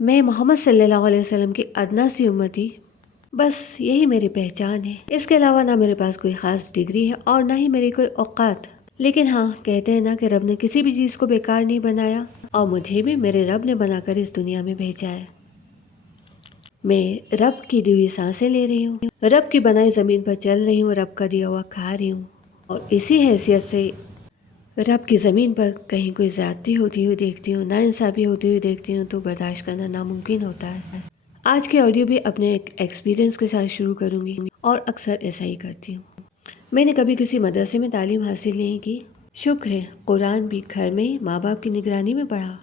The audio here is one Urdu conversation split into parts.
میں محمد صلی اللہ علیہ وسلم کی ادنا سی امتی، بس یہی میری پہچان ہے۔ اس کے علاوہ نہ میرے پاس کوئی خاص ڈگری ہے اور نہ ہی میری کوئی اوقات۔ لیکن ہاں، کہتے ہیں نا کہ رب نے کسی بھی چیز کو بیکار نہیں بنایا، اور مجھے بھی میرے رب نے بنا کر اس دنیا میں بھیجا ہے۔ میں رب کی دی ہوئی سانسیں لے رہی ہوں، رب کی بنائی زمین پر چل رہی ہوں، رب کا دیا ہوا کھا رہی ہوں، اور اسی حیثیت سے رب کی زمین پر کہیں کوئی زیادتی ہوتی ہوئی دیکھتی ہوں، ناانصافی ہوتی ہوئی دیکھتی ہوں تو برداشت کرنا ناممکن ہوتا ہے۔ آج کی آڈیو بھی اپنے ایک ایکسپیرینس کے ساتھ شروع کروں گی، اور اکثر ایسا ہی کرتی ہوں۔ میں نے کبھی کسی مدرسے میں تعلیم حاصل نہیں کی، شکر ہے قرآن بھی گھر میں ہی ماں باپ کی نگرانی میں پڑھا۔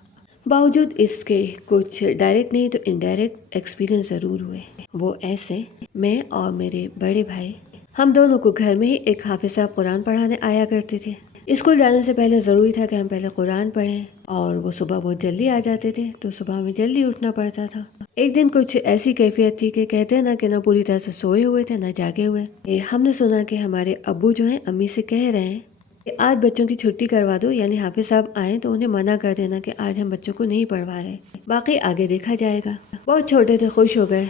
باوجود اس کے کچھ ڈائریکٹ نہیں تو انڈائریکٹ ایکسپیرینس ضرور ہوئے۔ وہ ایسے، میں اور میرے بڑے بھائی، ہم دونوں کو گھر میں ہی ایک حافظ صاحب قرآن پڑھانے آیا کرتے تھے۔ اسکول جانے سے پہلے ضروری تھا کہ ہم پہلے قرآن پڑھیں، اور وہ صبح بہت جلدی آ جاتے تھے تو صبح میں جلدی اٹھنا پڑتا تھا۔ ایک دن کچھ ایسی کیفیت تھی کہ کہتے نا کہ نہ پوری طرح سے سوئے ہوئے تھے نہ جاگے ہوئے۔ ہم نے سنا کہ ہمارے ابو جو ہیں امی سے کہہ رہے ہیں کہ آج بچوں کی چھٹی کروا دو، یعنی حافظ صاحب آئیں تو انہیں منع کر دینا کہ آج ہم بچوں کو نہیں پڑھوا رہے، باقی آگے دیکھا جائے گا۔ بہت چھوٹے تھے، خوش ہو گئے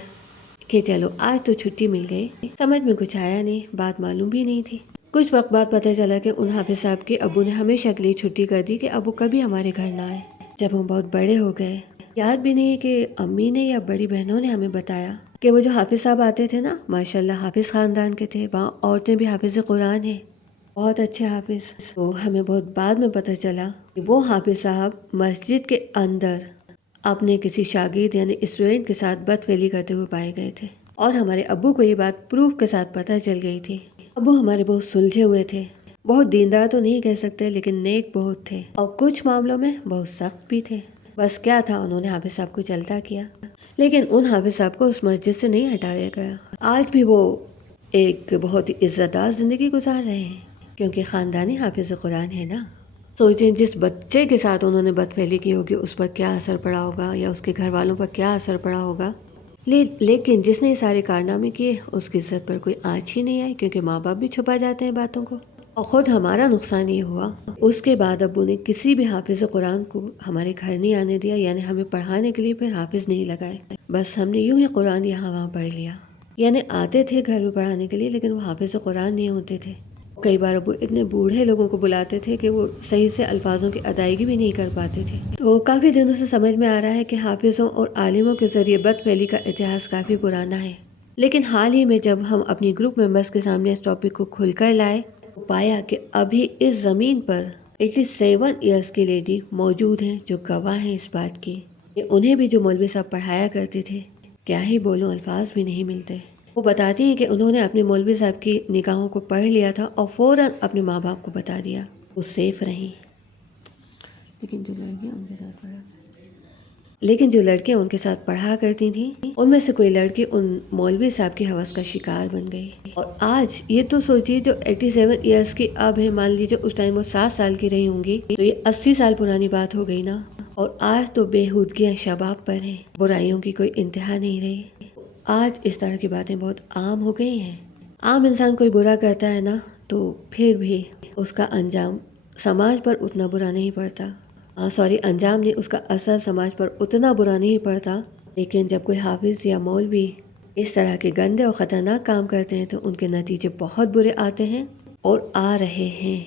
کہ چلو آج تو چھٹی مل گئی۔ سمجھ میں کچھ آیا نہیں، بات معلوم بھی نہیں تھی۔ کچھ وقت بعد پتہ چلا کہ ان حافظ صاحب کے ابو نے ہمیشہ کے لیے چھٹی کر دی کہ اب وہ کبھی ہمارے گھر نہ آئے۔ جب ہم بہت بڑے ہو گئے، یاد بھی نہیں کہ امی نے یا بڑی بہنوں نے ہمیں بتایا کہ وہ جو حافظ صاحب آتے تھے نا، ماشاءاللہ حافظ خاندان کے تھے، وہاں عورتیں بھی حافظ قرآن ہیں، بہت اچھے حافظ۔ تو ہمیں بہت بعد میں پتہ چلا کہ وہ حافظ صاحب مسجد کے اندر اپنے کسی شاگرد یعنی اسٹوڈنٹ کے ساتھ بدفعلی کرتے ہوئے پائے گئے تھے، اور ہمارے ابو کو یہ بات پروف کے ساتھ پتہ چل گئی تھی۔ ابو ہمارے بہت سلجھے ہوئے تھے، بہت دیندار تو نہیں کہہ سکتے لیکن نیک بہت تھے، اور کچھ معاملوں میں بہت سخت بھی تھے۔ بس کیا تھا، انہوں نے حافظ صاحب کو چلتا کیا، لیکن ان حافظ صاحب کو اس مسجد سے نہیں ہٹایا گیا۔ آج بھی وہ ایک بہت ہی عزت دار زندگی گزار رہے ہیں، کیونکہ خاندانی حافظ قرآن ہے نا۔ سوچیں جس بچے کے ساتھ انہوں نے بدفعلی کی ہوگی اس پر کیا اثر پڑا ہوگا، یا اس کے گھر والوں پر کیا اثر پڑا ہوگا۔ لیکن جس نے یہ سارے کارنامے کیے اس کی عزت پر کوئی آنچ ہی نہیں آئی، کیونکہ ماں باپ بھی چھپا جاتے ہیں باتوں کو، اور خود ہمارا نقصان یہ ہوا۔ اس کے بعد ابو نے کسی بھی حافظ قرآن کو ہمارے گھر نہیں آنے دیا، یعنی ہمیں پڑھانے کے لیے پھر حافظ نہیں لگائے۔ بس ہم نے یوں ہی قرآن یہاں وہاں پڑھ لیا، یعنی آتے تھے گھر میں پڑھانے کے لیے لیکن وہ حافظ قرآن نہیں ہوتے تھے۔ کئی بار ابو اتنے بوڑھے لوگوں کو بلاتے تھے کہ وہ صحیح سے الفاظوں کی ادائیگی بھی نہیں کر پاتے تھے۔ تو کافی دنوں سے سمجھ میں آ رہا ہے کہ حافظوں اور عالموں کے ذریعے بد فعلی کا اتہاس کافی پرانا ہے، لیکن حال ہی میں جب ہم اپنی گروپ ممبرس کے سامنے اس ٹاپک کو کھل کر لائے تو پایا کہ ابھی اس زمین پر 87 ایئرس کی لیڈی موجود ہیں جو گواہ ہیں اس بات کی کہ انہیں بھی جو مولوی صاحب پڑھایا کرتے تھے، کیا ہی بولوں، الفاظ بھی نہیں ملتے۔ وہ بتاتی ہیں کہ انہوں نے اپنے مولوی صاحب کی نگاہوں کو پڑھ لیا تھا اور فوراً اپنے ماں باپ کو بتا دیا، وہ سیف رہیں۔ لیکن جو لڑکیاں ان کے ساتھ پڑھا کرتی تھیں، ان میں سے کوئی لڑکی ان مولوی صاحب کی ہوس کا شکار بن گئی۔ اور آج یہ تو سوچیے جو 87 ایئرس کی اب ہے، مان لیجیے اس ٹائم وہ 7 سال کی رہی ہوں گی تو یہ 80 سال پرانی بات ہو گئی نا۔ اور آج تو بےہودگیاں شباب پر ہیں، برائیوں کی کوئی انتہا نہیں رہی۔ آج اس طرح کی باتیں بہت عام ہو گئی ہیں۔ عام انسان کوئی برا کرتا ہے نا تو پھر بھی اس کا انجام سماج پر اتنا برا نہیں پڑتا، انجام نہیں، اس کا اثر سماج پر اتنا برا نہیں پڑتا۔ لیکن جب کوئی حافظ یا مولوی اس طرح کے گندے اور خطرناک کام کرتے ہیں تو ان کے نتیجے بہت برے آتے ہیں اور آ رہے ہیں۔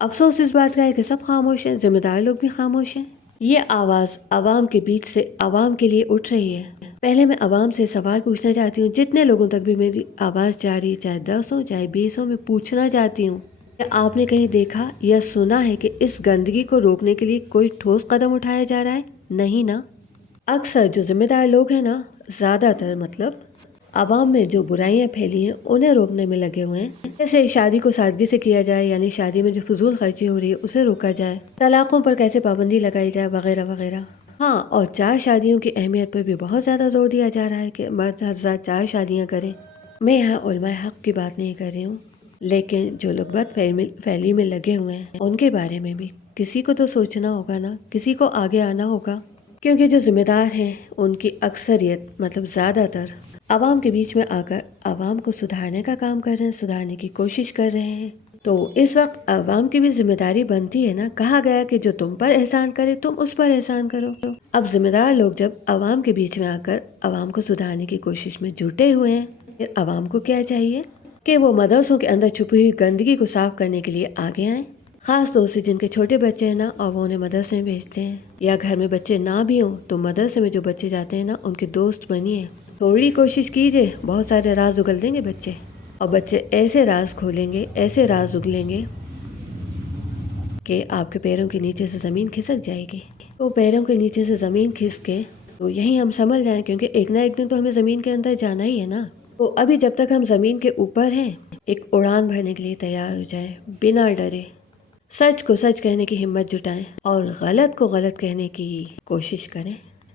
افسوس اس بات کا ہے کہ سب خاموش ہیں، ذمہ دار لوگ بھی خاموش ہیں۔ یہ آواز عوام کے بیچ سے عوام کے لیے اٹھ رہی ہے۔ پہلے میں عوام سے سوال پوچھنا چاہتی ہوں، جتنے لوگوں تک بھی میری آواز جا رہی ہے، چاہے 10 ہوں چاہے 20 ہوں، میں پوچھنا چاہتی ہوں، کیا آپ نے کہیں دیکھا یا سنا ہے کہ اس گندگی کو روکنے کے لیے کوئی ٹھوس قدم اٹھایا جا رہا ہے؟ نہیں نا۔ اکثر جو ذمہ دار لوگ ہیں نا، زیادہ تر عوام میں جو برائیاں پھیلی ہیں انہیں روکنے میں لگے ہوئے ہیں۔ جیسے شادی کو سادگی سے کیا جائے، یعنی شادی میں جو فضول خرچی ہو رہی ہے اسے روکا جائے، طلاقوں پر کیسے پابندی لگائی جائے، وغیرہ وغیرہ۔ ہاں، اور 4 شادیوں کی اہمیت پر بھی بہت زیادہ زور دیا جا رہا ہے کہ مرد حضرات 4 شادیاں کریں۔ میں یہاں علماء حق کی بات نہیں کر رہی ہوں، لیکن جو لوگ بد فعلی میں لگے ہوئے ہیں ان کے بارے میں بھی کسی کو تو سوچنا ہوگا نا، کسی کو آگے آنا ہوگا، کیونکہ جو ذمہ دار ہیں ان کی اکثریت زیادہ تر عوام کے بیچ میں آ کر عوام کو سدھارنے کا کام کر رہے ہیں، سدھارنے کی کوشش کر رہے ہیں۔ تو اس وقت عوام کی بھی ذمہ داری بنتی ہے نا. کہا گیا کہ جو تم پر احسان کرے تم اس پر احسان کرو. اب ذمہ دار لوگ جب عوام کے بیچ میں آ کر عوام کو سدھارنے کی کوشش میں جٹے ہوئے ہیں، پھر عوام کو کیا چاہیے کہ وہ مدرسوں کے اندر چھپی ہوئی گندگی کو صاف کرنے کے لیے آگے آئیں. خاص طور سے جن کے چھوٹے بچے ہیں نا اور وہ انہیں مدرسے میں بھیجتے ہیں، یا گھر میں بچے نہ بھی ہوں تو مدرسے میں جو بچے جاتے ہیں نا ان کے دوست بنیے. تھوڑی کوشش کیجئے، بہت سارے راز اگل دیں گے بچے، اور بچے ایسے راز کھولیں گے، ایسے راز اگلیں گے کہ آپ کے پیروں کے نیچے سے زمین کھسک جائے گی. تو پیروں کے نیچے سے زمین کھس کے تو یہی ہم سنبھل جائیں، کیونکہ ایک نہ ایک دن تو ہمیں زمین کے اندر جانا ہی ہے نا. تو ابھی جب تک ہم زمین کے اوپر ہیں، ایک اڑان بھرنے کے لیے تیار ہو جائیں، بنا ڈرے. سچ کو سچ کہنے کی ہمت جٹائیں اور غلط کو غلط کہنے کی کوشش کریں،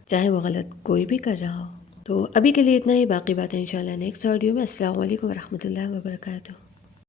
چاہے وہ غلط کوئی بھی کر رہا ہو. تو ابھی کے لیے اتنا ہی، باقی باتیں انشاءاللہ نیکسٹ آڈیو میں. السلام علیکم ورحمۃ اللہ وبرکاتہ.